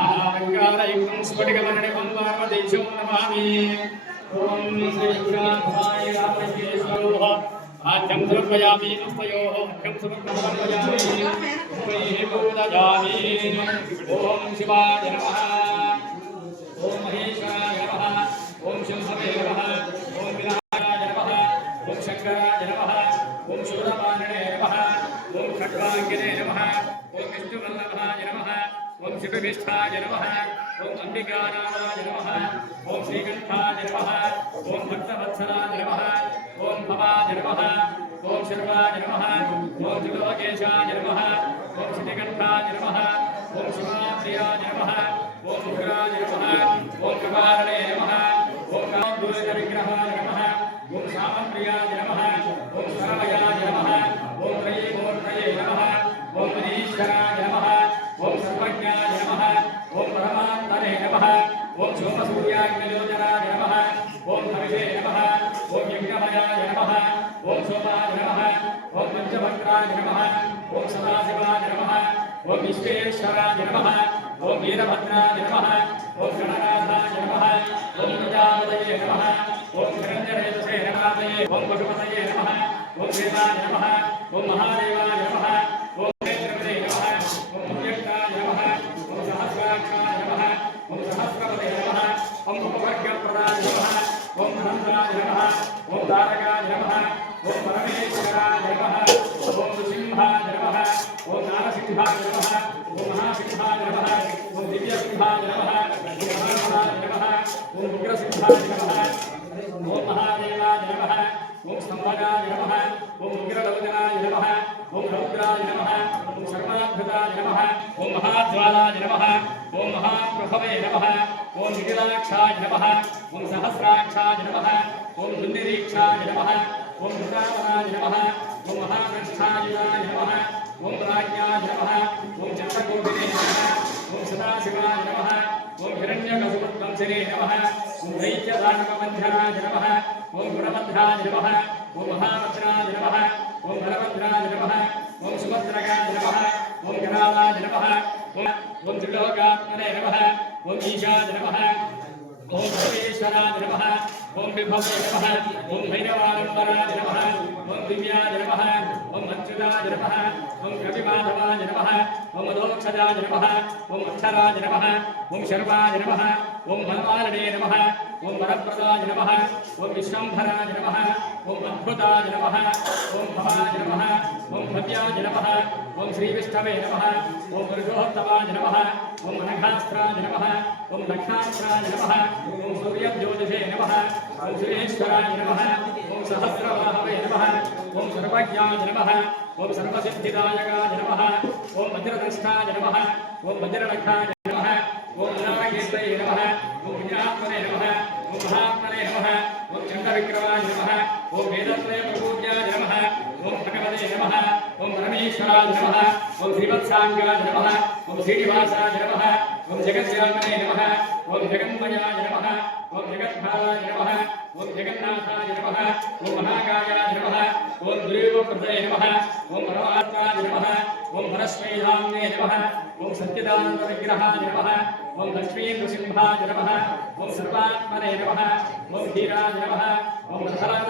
ఆలంకారయుక్తం స్ఫటికమణిమం పార్వతీశం నమామి ఓం శ్రీగుణాయ రామేశ్వరోః ఆద్యం సమర్పయామి అస్తయోః అర్ఘ్యం సమర్పయామి పుష్పైః పూజయామి ఓం శివవిష్ఠాయ నమ ఓం అంబికానాథాయ నమ ఓం శ్రీకంఠాయ నమ ఓం భక్తవత్సలాయ నమ ఓం భవాయ నమ ఓం శర్వాయ నమ ఓం త్రిలోకేశాయ నమ ఓం శ్రీకంఠాయ నమ ఓం శివాప్రియాయ నమ ఓం ఉగ్రాయ నమ ఓం కృపారణే నమ ఓం కాంబూజ విగ్రహాయ నమ ఓం సామప్రియాయ నమ ఓం శ్రావయాయ నమ ఓం త్రయీమూర్తయే నమ ఓం మనీశ్వరాయ నమ नमः ओम सोमसूर्याग्नियोजनाय नमः ओम हविषे नमः ओम यज्ञमयाय नमः ओम सोमाय नमः ओम पञ्चभक्त्राय नमः ओम सदाशिवाय नमः ओम विश्वेश्वराय नमः ओम वीरभद्राय नमः ओम गणनाथाय नमः ओम प्रजापतये नमः ओम निरञ्जनेतसे नमामये ओम पशुपतये नमः ओम देवाय नमः ओम महादेवाय नमः ఓం నారసింహాయ నమః ఓం మహాసింహాయ నమః ఓం దివ్యసింహాయ నమః ఓం మహాసింహాయ నమః ఓం ఉగ్రసింహాయ నమః ఓం మహాదేవాయ నమః ఓం స్తంభనాయ నమః ఓం ఉగ్రలోచనాయ నమః ఓం రౌద్రాయ నమః ఓం సర్వాద్భుతాయ నమః ఓం మహాజ్వాలాయ నమః ఓం మహాప్రభవే నమః ఓం నిఖిలాక్షాయ నమః ఓం సహస్రాక్షాయ నమః ఓం దుండిరీక్షాయ నమః ఓం వృషావనాయ నమః ఓం మహాకృష్ణాయుధాయ నమః ఓం రాజ్యాయ నమః ఓం చంద్రకోటినే నమః ఓం సదాశివాయ నమః ఓం హిరణ్యకసుమద్వంశనే నమః ఓం దైత్యదానవబంధనాయ నమః ఓం గుణభద్రాయ నమః ఓం మహాభద్రాయ ఓం బలభద్రాయ ఓం సుభద్రకాయ ఓం గణాలాయ ఓం త్రిలోకాత్మనే నమః ఓం ఈశాయ నమః ఓం సర్వేశ్వరాయ నమః ఓం విభవే నమః ఓం భైరవానంబరాయ నమః ఓం దివ్యాయ నమః ఓం అచ్యుతాయ నమః ఓం కవిమాధవాయ నమః ఓం అదోక్షజాయ నమః ఓం అక్షరాయ నమః ఓం శర్వాయ నమః ఓం బలపాలనే నమః ఓం వరప్రదాయ నమః ఓం విశ్వంభరాయ నమః ఓం అద్భుతాయ నమః ఓం భవాయ నమః भव्याय नम ओं श्रीविष्ठवे नमः ॐ मृगोत्तमाय नमः ॐ अनघास्त्राय नमः ॐ नक्षास्त्राय नमः ॐ सूर्यज्योतिषे नमः ॐ सुरेश्वराय नमः ॐ सहस्रबाहवे नम ॐ सर्वज्ञाय नमः ॐ सर्वसिद्धिदायकाय नमः ॐ वज्रदृष्टाय नमः ॐ वज्रनखाय नमः ॐ नागेन्द्रये नमः ॐ पुण्यात्मने नमः ॐ महात्मने नमः ॐ चण्डविक्रमाय नमः ॐ वेदत्रयप्रपूज्याय नमः ओम भगवते नमः ओम परमेश्वराय नमः ओम श्रीवत्साङ्गाय नमः ओम श्रीनिवासाय नमः ओम जगद्व्यापने नमः ओम जगन्मयाय नमः ओम जगद्भावाय नमः ओम जगन्नाथाय नमः ओम महाकायाय नमः ओम दुर्योगप्रदये नमः ओम परमात्माय नमः ओम परस्मैधाम्ने नमः ओम सत्यदानन्दविग्रहाय नमः ओम लक्ष्मीन्द्रसिंहाय नमः ओम सर्वात्मने नमः ओम धीराय नमः ओम धराय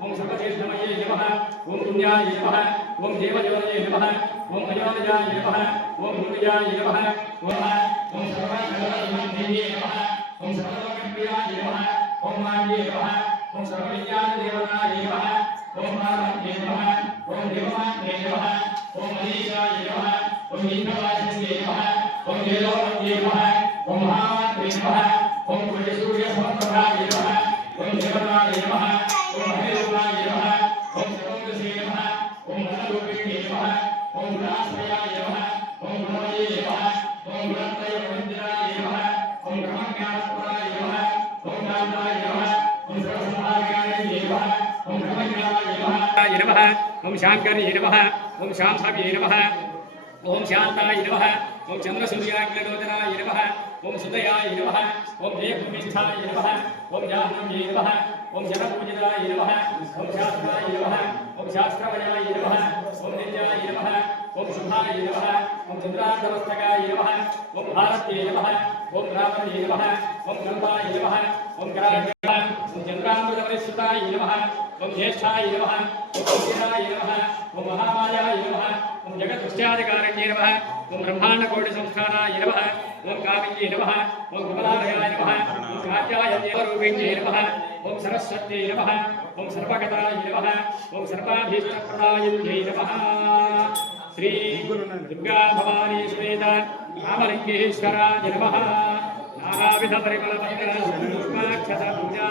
ఓం సర్వతీర్థమయే నమః ఓం పుణ్యాయ నమః ఓం దేవయోనయే నమః ఓం అయోనిజాయ నమః ఓం మునిజాయ నమః ఓం ఓం సర్వకర్మనిధయే నమః ఓం సర్వలోకప్రియాయ నమః ఓం మాన్యే నమః ఓం సర్వవిజ్ఞాన సర్వవిజ్ఞానదేవతాయ నమః ఓం మానవ్యే నమః ఓం దేవమాన్యే నమః ఓం మనీషాయ నమః ఓం ఇంద్రవాసిన్యే నమః ఓం వేదోమన్యే నమః ఓం మహామాత్రే నమః ఓం సూర్య సమప్రభాయ నమః ఓం దేవతాయ నమః 我们黑土里的一代，我们兄弟姐妹的一代，我们劳动人民的一代，我们大山里的一代，我们文艺的一代，我们党的好战士的一代，我们国家的主人的一代，我们的一代，我们陕北的一代，我们陕南的一代，我们陕北的一代，我们陕南的一代，我们兄弟姐妹都在那一代，我们子弟的一代，我们的，我们的。ओम जनपूजनाय नमः ओम शास्त्राय नमः ओम शास्त्रमयाय नमः ओम नित्याय नमः ओम शुभाय नमः ओम चन्द्रान्तमस्तकाय नमः ओम भारत्ये नमः ओम रामणे नमः ओम गन्धाय नमः ओम कराय नमः ओम चन्द्रामृतपरिश्रुताय नमः ओम ज्येष्ठाय नमः ओम कुटीराय नमः ओम महामायाय नमः ओम जगदुष्ट्यादिकारण्ये नमः ओम ब्रह्माण्डकोटिसंस्थानाय नमः ओम कामिन्ये नमः ओम कमलालयाय नमः ओम कात्यायनरूपिण्ये नमः ఓం సరస్వత్యై నమ. ఓం సర్వగతాయ నమ. ఓం సర్వాభీష్టప్రదాయై నమ. శ్రీ దుర్గా భవానీ సువేద రామలింగేశ్వరాయ నమ. నానావిధ పరిమళ మంగళ పూజా